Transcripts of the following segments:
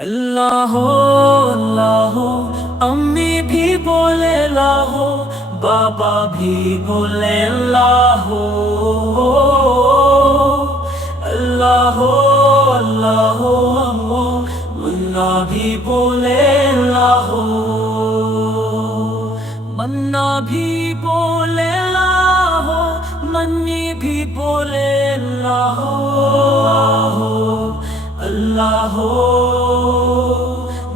اللہ ہو اللہ ہو، امی بھی بولے اللہ ہو، بابا بھی بولے اللہ ہو، اللہ ہو اللہ ہو، منا بھی بولے اللہ ہو، منا بھی بولے اللہ ہو، منی بھی بولے اللہ ہو، اللہ ہو،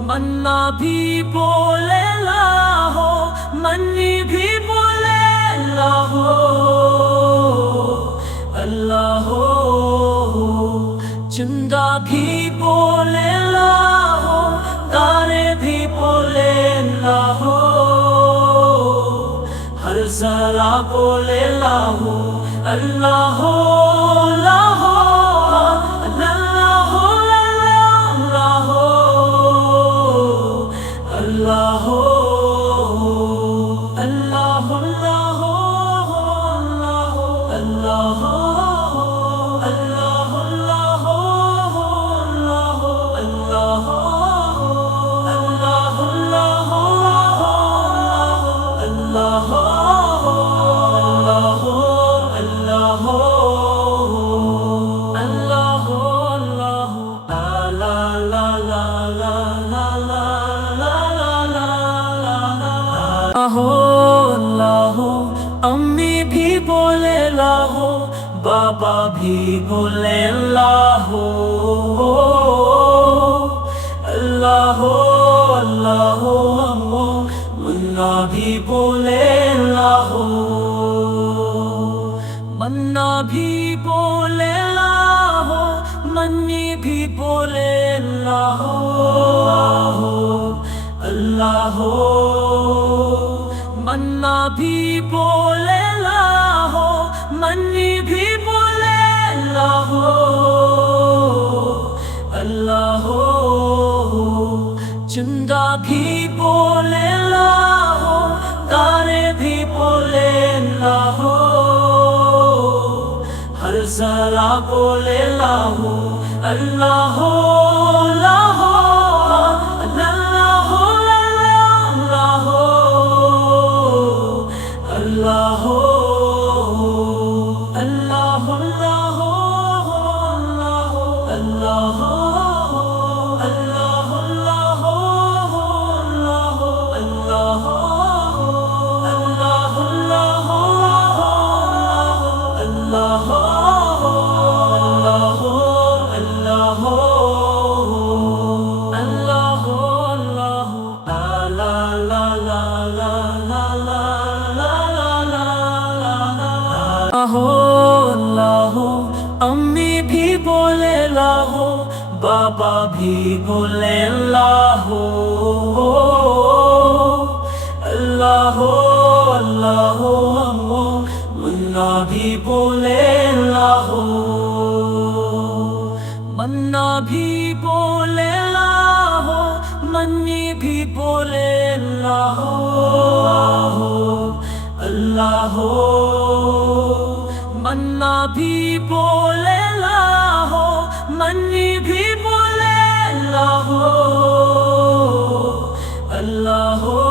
منا بھی بولے اللہ ہو، منی بھی بولے اللہ ہو، اللہ ہو، چندہ بھی بولے اللہ ہو، تارے بھی بولے اللہ ہو، ہر ذرا بولے اللہ ہو، اللہ ہو اللہ ہو، اللہ ہو اللہ ہو، اللہ ہو اللہ ہو، اللہ ہو اللہ ہو، اللہ ہو اللہ ہو، اللہ ہو اللہ ہو، اللہ ہو اللہ ہو، اللہ ہو، لا لا لا لا لا لا اللہ ہو، امی بھی بولے اللہ ہو، بابا بھی بولے اللہ ہو، اللہ ہو اللہ ہو، منا بھی بولے اللہ ہو، منا بھی بولے اللہ ہو، منی بھی بولے اللہ ہو، اللہ ہو، منا بھی بولے اللہ ہو، منی بھی بولے اللہ ہو، اللہ ہو، چندہ بھی بولے اللہ ہو، تارے بھی بولے اللہ ہو، ہر ذرا بولے اللہ ہو، اللہ ہو اللہ ہو، اللہ ہو اللہ ہو، اللہ ہو اللہ ہو، اللہ ہو اللہ ہو، اللہ ہو اللہ ہو، اللہ ہو اللہ ہو، اللہ ہو اللہ ہو، اللہ ہو، لا لا لا لا لا اللہ ہو، امی بھی بولے اللہ ہو، بابا بھی بولے اللہ ہو، اللہ ہو اللہ ہو، منا بھی بولے اللہ ہو، منا بھی بولے اللہ ہو، منی بھی بولے اللہ ہو، اللہ ہو، منا بھی بولے اللہ ہو، منی بھی بولے اللہ ہو، اللہ ہو،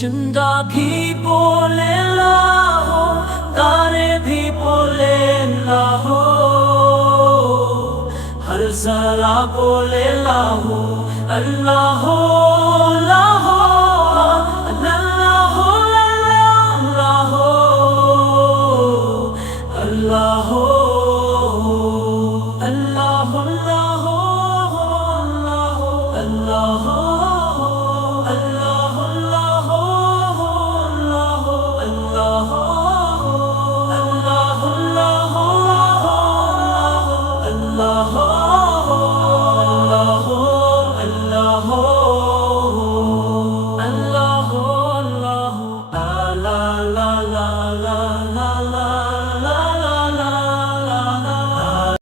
چندہ بھی بولے اللہ ہو، تارے بھی بولے اللہ ہو، ہر ذرا بولے اللہ ہو، اللہ ہو